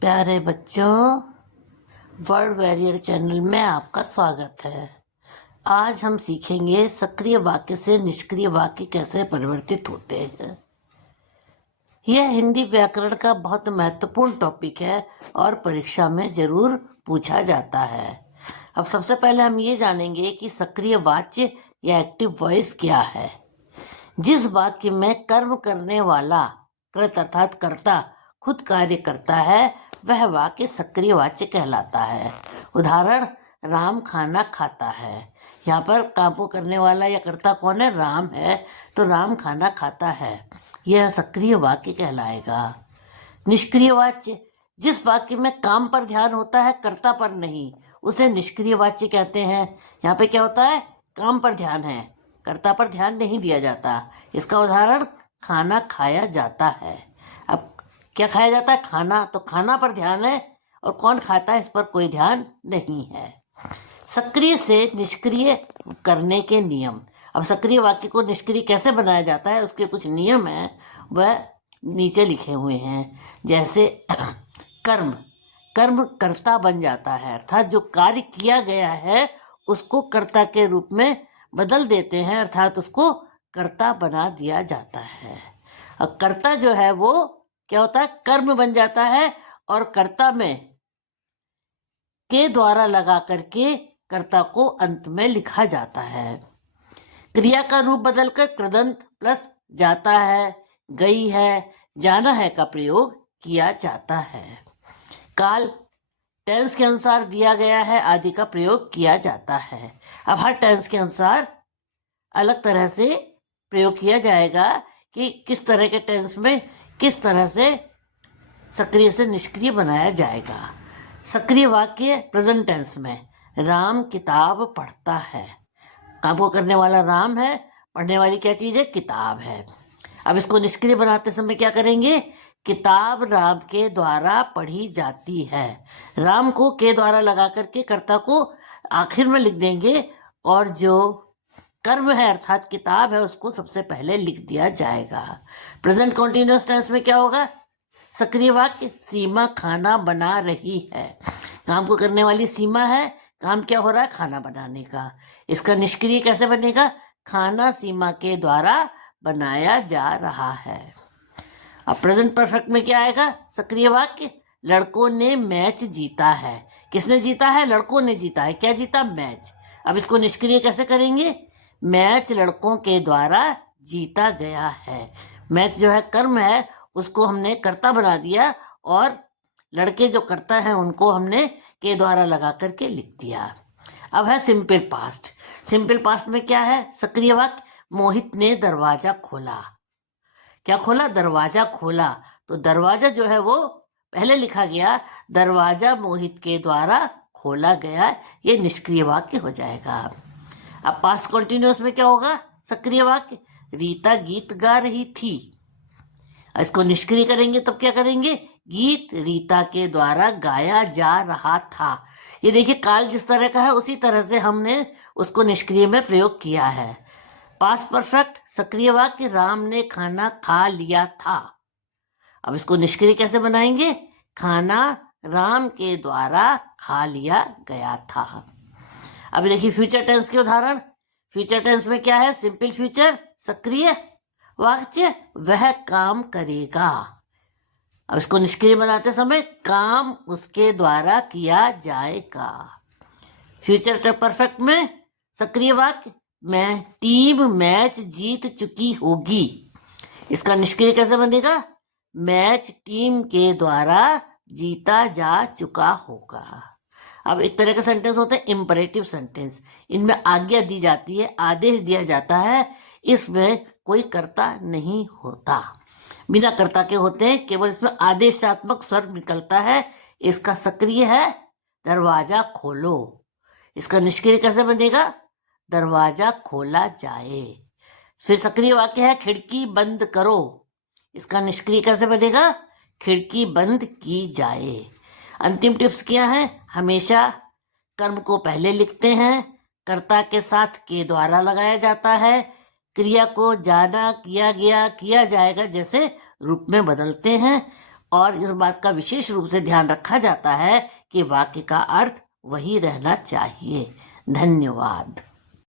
प्यारे बच्चों, word warrior channel में आपका स्वागत है। आज हम सीखेंगे सक्रिय वाक्य से निष्क्रिय वाक्य कैसे परिवर्तित होते हैं। यह हिंदी व्याकरण का बहुत महत्वपूर्ण टॉपिक है और परीक्षा में जरूर पूछा जाता है। अब सबसे पहले हम ये जानेंगे कि सक्रिय वाच्य या एक्टिव वॉइस क्या है। जिस वाक्य में कर्म करने वाला कृत अर्थात कर्ता खुद कार्य करता है वह वाक्य सक्रिय वाच्य कहलाता है। उदाहरण, राम खाना खाता है। यहाँ पर काम को करने वाला या कर्ता कौन है? राम है, तो राम खाना खाता है, यह सक्रिय वाक्य कहलाएगा। निष्क्रिय वाच्य, जिस वाक्य में काम पर ध्यान होता है कर्ता पर नहीं, उसे निष्क्रिय वाच्य कहते हैं। यहाँ पे क्या होता है? काम पर ध्यान है, कर्ता पर ध्यान नहीं दिया जाता। इसका उदाहरण, खाना खाया जाता है। अब क्या खाया जाता है? खाना। तो खाना पर ध्यान है और कौन खाता है इस पर कोई ध्यान नहीं है। सक्रिय से निष्क्रिय करने के नियम। अब सक्रिय वाक्य को निष्क्रिय कैसे बनाया जाता है उसके कुछ नियम हैं, वह नीचे लिखे हुए हैं। जैसे कर्म, कर्म कर्ता बन जाता है, अर्थात जो कार्य किया गया है उसको कर्ता के रूप में बदल देते हैं, अर्थात उसको कर्ता बना दिया जाता है। अब कर्ता जो है वो क्या होता है? कर्म बन जाता है और कर्ता में के द्वारा लगा करके कर्ता को अंत में लिखा जाता है। क्रिया का रूप बदलकर कृदंत प्लस जाता है, गई है, जाना है का प्रयोग किया जाता है। काल, टेंस के अनुसार दिया गया है आदि का प्रयोग किया जाता है। अब हर टेंस के अनुसार अलग तरह से प्रयोग किया जाएगा कि किस तरह के टेंस में किस तरह से सक्रिय से निष्क्रिय बनाया जाएगा। सक्रिय वाक्य प्रेजेंट टेंस में, राम किताब पढ़ता है। काम को करने वाला राम है, पढ़ने वाली क्या चीज़ है? किताब है। अब इसको निष्क्रिय बनाते समय क्या करेंगे? किताब राम के द्वारा पढ़ी जाती है। राम को के द्वारा लगा करके कर्ता को आखिर में लिख देंगे और जो कर्म है अर्थात किताब है उसको सबसे पहले लिख दिया जाएगा। प्रेजेंट कॉन्टिन्यूअस टेंस में क्या होगा? सक्रिय वाक्य, सीमा खाना बना रही है। काम को करने वाली सीमा है, काम क्या हो रहा है? खाना बनाने का। इसका निष्क्रिय कैसे बनेगा? खाना सीमा के द्वारा बनाया जा रहा है। अब प्रेजेंट परफेक्ट में क्या आएगा? सक्रिय वाक्य, लड़कों ने मैच जीता है। किसने जीता है? लड़कों ने जीता है। क्या जीता? मैच। अब इसको निष्क्रिय कैसे करेंगे? मैच लड़कों के द्वारा जीता गया है। मैच जो है कर्म है, उसको हमने कर्ता बना दिया और लड़के जो कर्ता है उनको हमने के द्वारा लगा करके लिख दिया। अब है सिंपल पास्ट। सिंपल पास्ट में क्या है? सक्रिय वाक्य, मोहित ने दरवाजा खोला। क्या खोला? दरवाजा खोला। तो दरवाजा जो है वो पहले लिखा गया, दरवाजा मोहित के द्वारा खोला गया, ये निष्क्रिय वाक्य हो जाएगा। अब पास्ट कॉन्टिन्यूअस में क्या होगा? सक्रिय वाक्य, रीता गीत गा रही थी। इसको निष्क्रिय करेंगे तब क्या करेंगे? गीत रीता के द्वारा गाया जा रहा था। ये देखिए, काल जिस तरह का है उसी तरह से हमने उसको निष्क्रिय में प्रयोग किया है। पास्ट परफेक्ट सक्रिय वाक्य, राम ने खाना खा लिया था। अब इसको निष्क्रिय कैसे बनाएंगे? खाना राम के द्वारा खा लिया गया था। अब देखिए फ्यूचर टेंस के उदाहरण। फ्यूचर टेंस में क्या है? सिंपल फ्यूचर सक्रिय वाक्य, वह काम करेगा। अब इसको निष्क्रिय बनाते समय, काम उसके द्वारा किया जाएगा। फ्यूचर परफेक्ट में सक्रिय वाक्य, मैं टीम मैच जीत चुकी होगी। इसका निष्क्रिय कैसे बनेगा? मैच टीम के द्वारा जीता जा चुका होगा। अब एक तरह का सेंटेंस होता है इंपरेटिव सेंटेंस। इनमें आज्ञा दी जाती है, आदेश दिया जाता है, इसमें कोई कर्ता नहीं होता, बिना कर्ता के होते हैं, केवल इसमें आदेशात्मक स्वर निकलता है। इसका सक्रिय है, दरवाजा खोलो। इसका निष्क्रिय कैसे बनेगा? दरवाजा खोला जाए। फिर सक्रिय वाक्य है, खिड़की बंद करो। इसका निष्क्रिय कैसे बनेगा? खिड़की बंद की जाए। अंतिम टिप्स क्या है? हमेशा कर्म को पहले लिखते हैं, कर्ता के साथ के द्वारा लगाया जाता है, क्रिया को जाना, किया गया, किया जाएगा जैसे रूप में बदलते हैं। और इस बात का विशेष रूप से ध्यान रखा जाता है कि वाक्य का अर्थ वही रहना चाहिए। धन्यवाद।